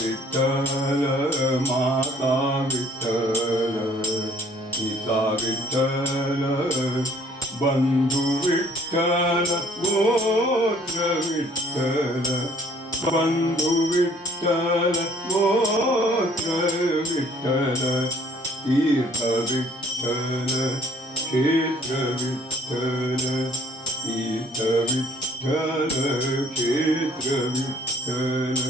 விட்டல மாதா விட்டல பிதா விட்டல பந்து விட்டல கோத்திர விட்டல பந்து விட்டல கோத்திர விட்டல தீர்த்த விட்டல கேத்திர விட்டல தீர்த்த விட்டல கேத்திர விட்டல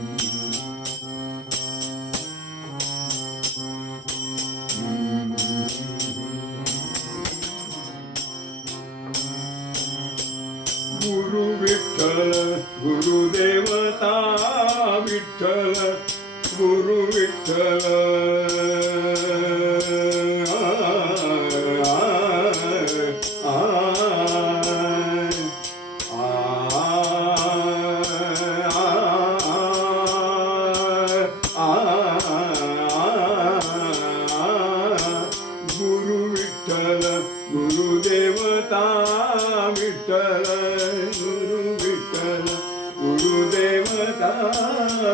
गुरु विठ्ठल गुरुदेवता विठ्ठल गुरु विठ्ठल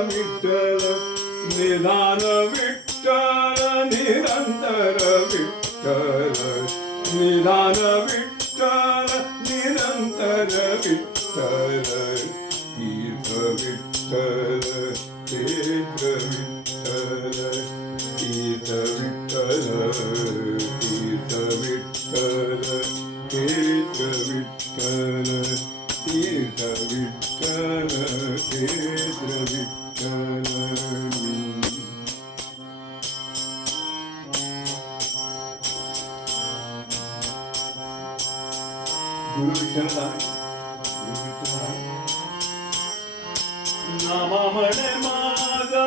விட்டல நிதான விட்டல நிரந்தர விட்டல. நிதான விட்டல நிரந்தர விட்டல. தீர்க்க விட்டல தீர்க்க விட்டல. விட்டல கேந்திர விட்டலனும் குரு விட்டலா குரு விட்டலா நமமண மாதா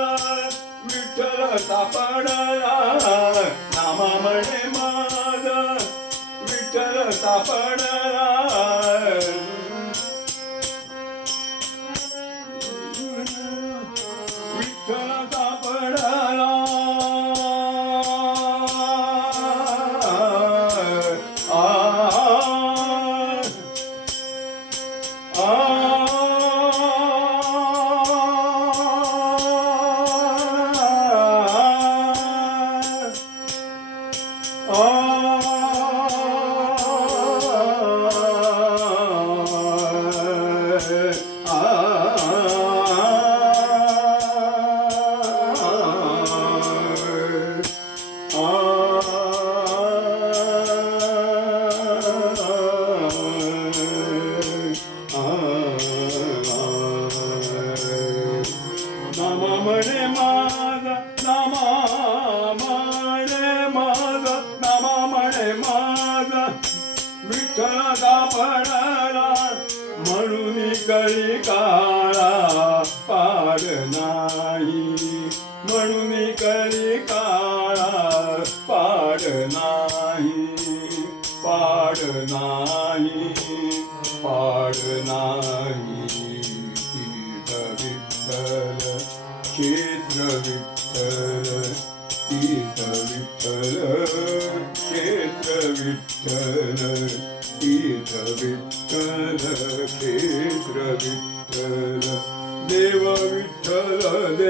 விட்டல தப்பட विठ्ठल पडला म्हणून कळी काळा पार नाही. म्हणून कळी काळा पाड नाही. पाड नाही पाड नाही. विठ्ठल क्षेत्र विठ्ठल.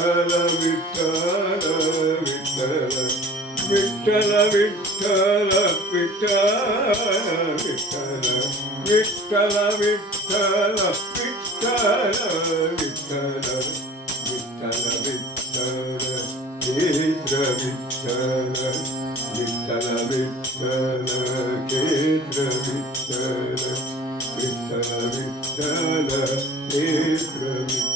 വിട്ടല വിട്ടല വിട്ടല വിട്ടല വിട്ടല വിട്ടല വിട്ടല വിട്ടല വിട്ടല വിട്ടല വിട്ടല വിട്ടല കേന്ദ്ര വിട്ടല വിട്ടല വിട്ടല കേന്ദ്ര വിട്ടല വിട്ടല വിട്ടല കേന്ദ്ര വിട്ടല